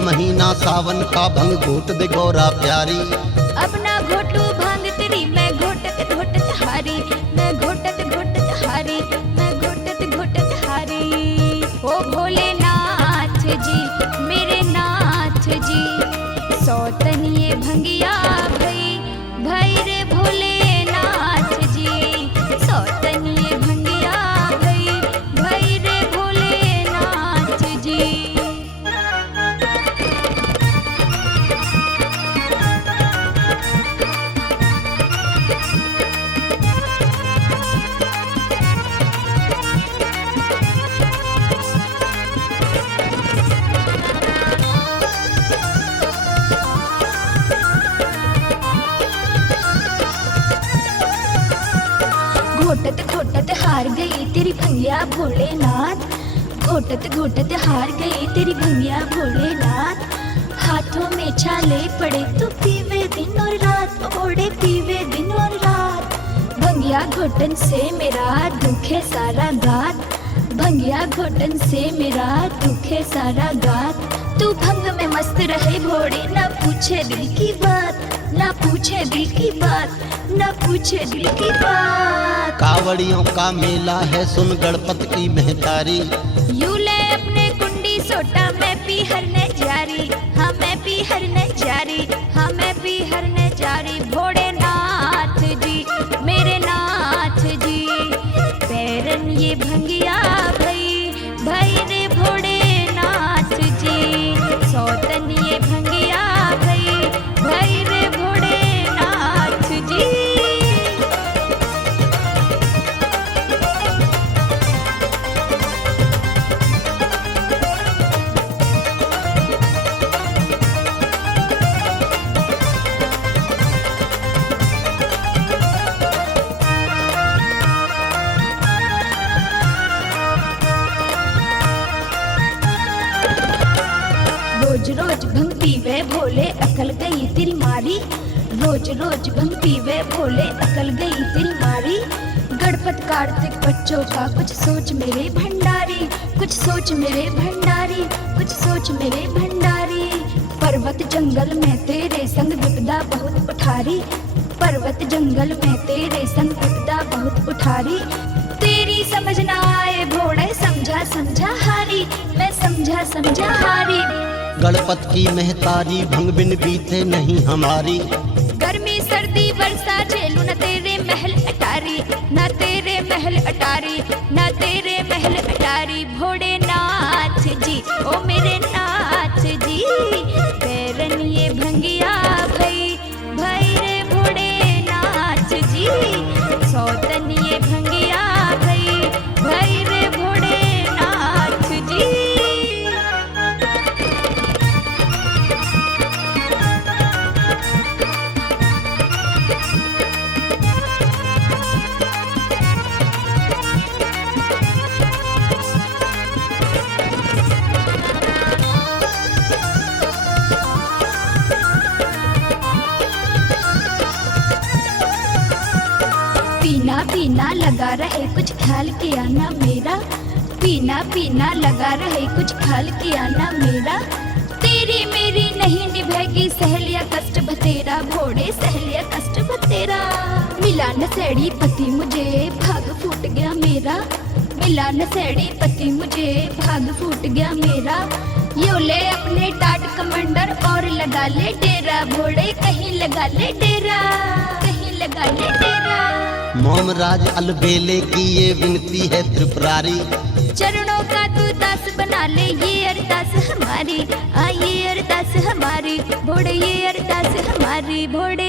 महीना सावन का भंग घोट दे गौरा प्यारी। अपना घोटू भांग तेरी मैं घोटत घोटत हारी, मैं घोटत घोटत हारी, मैं घोटत घोटत हारी। ओ भोलेनाथ जी मेरे नाथ जी, सौतन ये भंगिया भई भई रे भोलेनाथ जी, सौतन ये भंगिया भई भई रे भोलेनाथ जी। घोटत घोटत हार गई तेरी भंगिया भोलेनाथ, घोटत घोटत हार गई तेरी भंगिया भोलेनाथ। हाथों में छाले पड़े तो पीवे दिन और रात, ओढ़े पीवे दिन और रात। भंगिया घोटन से मेरा दुखे सारा गात, भंगिया घोटन से मेरा दुखे सारा गात। तू भंग में मस्त रहे भोड़े, ना पूछे दिल की बात, ना पूछे दिल की बात, ना पूछे दिल की बात। कावड़ियों का मेला है सुन गणपत की महतारी। यूले अपने कुंडी सोटा मैं पी हरने जारी, हाँ मैं पी हरने जारी, हाँ मैं पी हरने जारी। भोलेनाथ जी मेरे नाथ जी, पैरन ये भंगिया भई भई रे भोलेनाथ जी, सौतन ये भंगिया भई भई रे भोलेनाथ जी। रोज रोज भंग पीवे भोले अकल गई तेरी मारी, रोज रोज भंग पीवे भोले अकल गई तेरी मारी। गणपत कार्तिक बच्चों का कुछ सोच मेरे भंडारी, कुछ सोच मेरे भंडारी, कुछ सोच मेरे भंडारी। पर्वत जंगल में तेरे संग विपदा बहुत उठारी, पर्वत जंगल में तेरे संग विपदा बहुत उठारी। तेरी समझ ना आए भोले समझा समझा हारी, मैं समझा समझा हारी। गणपत की महतारी भंग बिन बीते नहीं हमारी। गर्मी सर्दी वर्षा झेलू न तेरे महल अटारी, न तेरे महल अटारी, न तेरे महल अटारी। भोलेनाथ जी ओ मेरे नाथ जी, पैरन ये भंगिया भई भई रे भोलेनाथ जी, सौतन ये भंगिया भई भई रे भोलेनाथ जी। पीना पीना लगा रहे कुछ ख्याल किया ना मेरा, पीना पीना लगा रहे कुछ ख्याल किया ना मेरा। तेरी मेरी नहीं निभेगी सहेलिया कष्ट बतेरा, भोड़े सहेलिया कष्ट बतेरा। मिला नशेड़ी पति मुझे भाग फूट गया मेरा, मिला नशेड़ी पति मुझे भाग फूट गया मेरा। यो ले अपने टाट कमांडर और लगा ले डेरा, भोड़े कहीं लगा ले डेरा, कहीं लगा ले डेरा। मोमराज अलबेले की ये विनती है त्रिपुरारी। चरणों का तू दास बना ले ये अरदास हमारी, ये अरदास हमारी। भोड़े ये अरदास हमारी, भोड़े